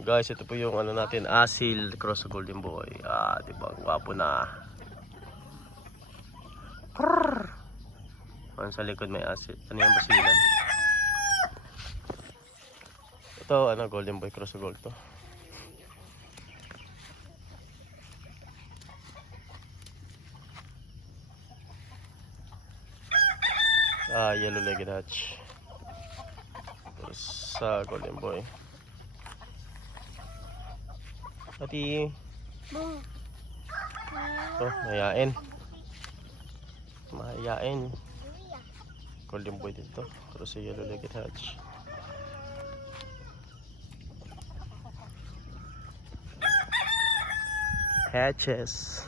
Guys, ito po yung ano natin, asil cross golden boy. Di ba? Gwapo na. Ano sa likod may asil. Ano yung basilan? Ito, ano, golden boy cross gold to. Yellow legged hatch. Terus sa golden boy. Pati mayayain. Mayayain. Golden boy dito. Terus sa yellow legged hatch. Hatches.